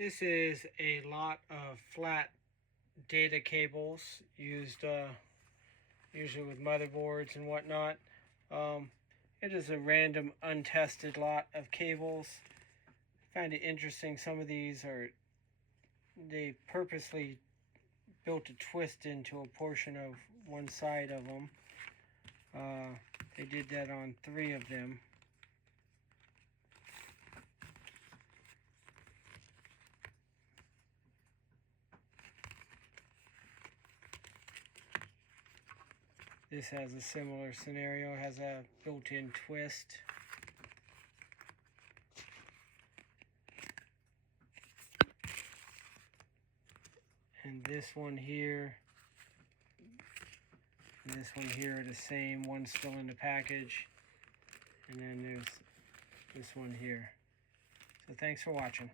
This is a lot of flat data cables used usually with motherboards and whatnot. It is a random untested lot of cables. I find it interesting. Some of these they purposely built a twist into a portion of one side of them. They did that on 3 of them. This has a similar scenario, has a built-in twist. And this one here and this one here are the same. One's still in the package. And then there's this one here. So thanks for watching.